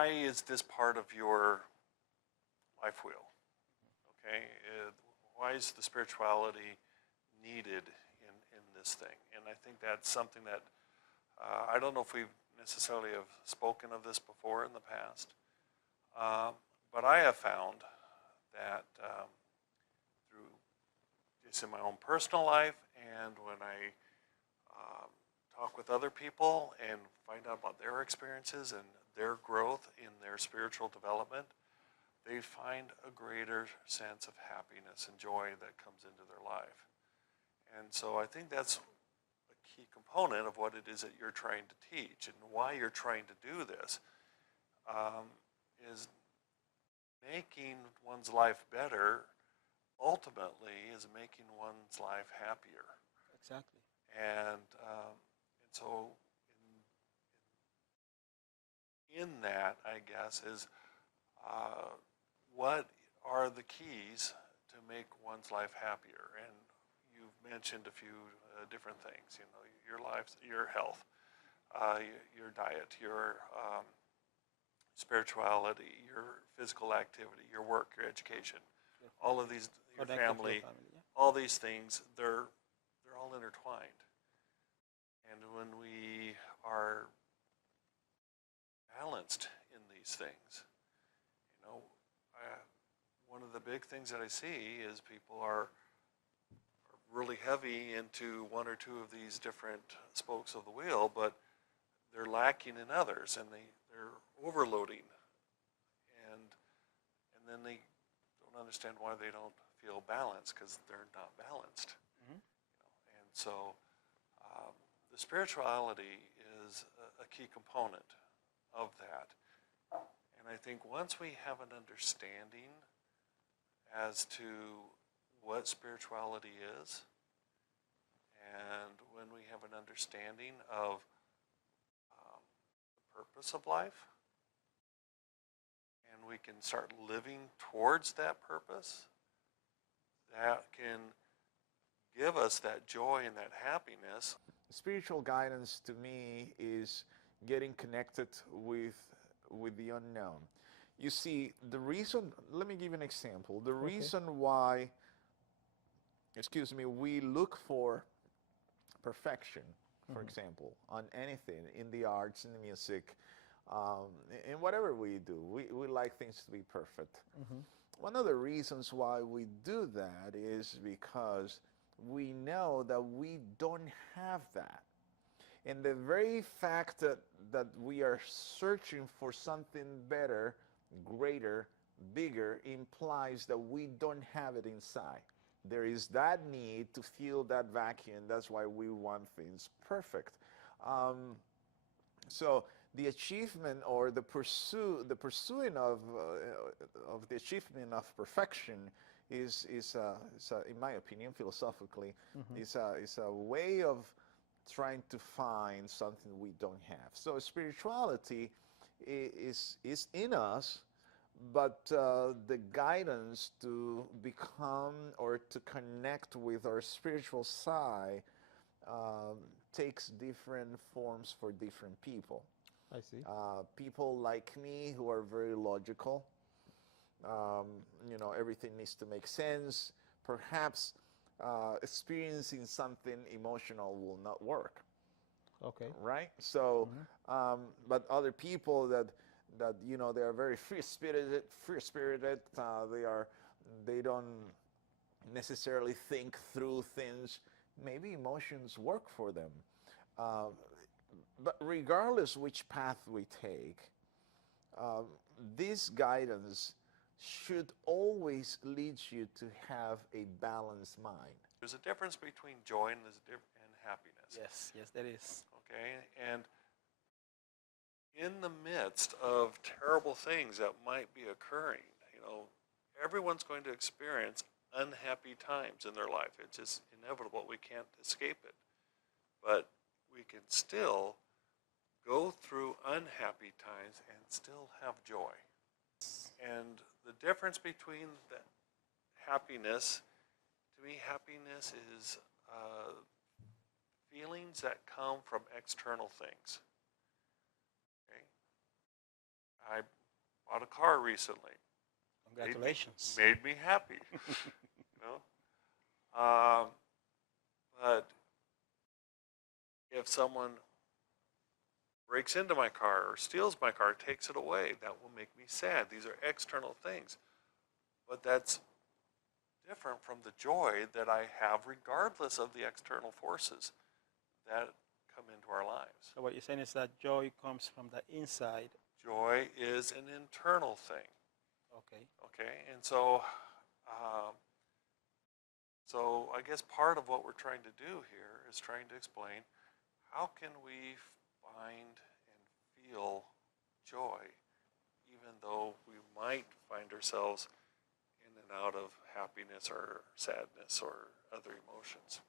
why is this part of your life wheel? Okay, why is the spirituality needed in this thing? And I think that's something that I don't know if we necessarily have spoken of this before in the past, but I have found that through just in my own personal life and when I talk with other people and find out about their experiences and their growth in their spiritual development, they find a greater sense of happiness and joy that comes into their life. And so I think that's a key component of what it is that you're trying to teach and why you're trying to do this, is making one's life better ultimately is making one's life happier. Exactly. And so in that, I guess, is what are the keys to make one's life happier? And you've mentioned a few different things. You know, your life, your health, your diet, your spirituality, your physical activity, your work, your education, all of these, your family, Yeah. all these things, they're all intertwined. And when we are balanced in these things, you know, one of the big things that I see is people are really heavy into one or two of these different spokes of the wheel, but they're lacking in others, and they're overloading, and then they don't understand why they don't feel balanced because they're not balanced. Mm-hmm. You know? And so the spirituality is a key component of that. And I think once we have an understanding as to what spirituality is, and when we have an understanding of the purpose of life, and we can start living towards that purpose, that can give us that joy and that happiness. Spiritual guidance to me is getting connected with the unknown. You see, the reason, let me give you an example. The reason why, we look for perfection, for example, on anything, in the arts, in the music, in whatever we do, we like things to be perfect. One of the reasons why we do that is because we know that we don't have that. And the very fact that we are searching for something better, greater, bigger, implies that we don't have it inside. There is that need to fill that vacuum. That's why we want things perfect. So the achievement or the pursuing of the achievement of perfection is in my opinion, philosophically, is a way of trying to find something we don't have. So spirituality is in us, but the guidance to become or to connect with our spiritual side takes different forms for different people. I see. People like me who are very logical, everything needs to make sense. Perhaps experiencing something emotional will not work. Okay. Right? So, but other people that they are very free-spirited. They don't necessarily think through things. Maybe emotions work for them. But regardless which path we take, this guidance should always lead you to have a balanced mind. There's a difference between joy and happiness. Yes, that is. Okay, and in the midst of terrible things that might be occurring, everyone's going to experience unhappy times in their life. It's just inevitable. We can't escape it. But we can still go through unhappy times and still have joy. And the difference between the happiness, to me, happiness is feelings that come from external things. Okay? I bought a car recently. Congratulations. Made me happy. You know? But if someone breaks into my car or steals my car, takes it away, that will make me sad. These are external things. But that's different from the joy that I have regardless of the external forces that come into our lives. So what you're saying is that joy comes from the inside. Joy is an internal thing. Okay. Okay, and so so I guess part of what we're trying to do here is trying to explain how can we find and feel joy even though we might find ourselves in and out of happiness or sadness or other emotions.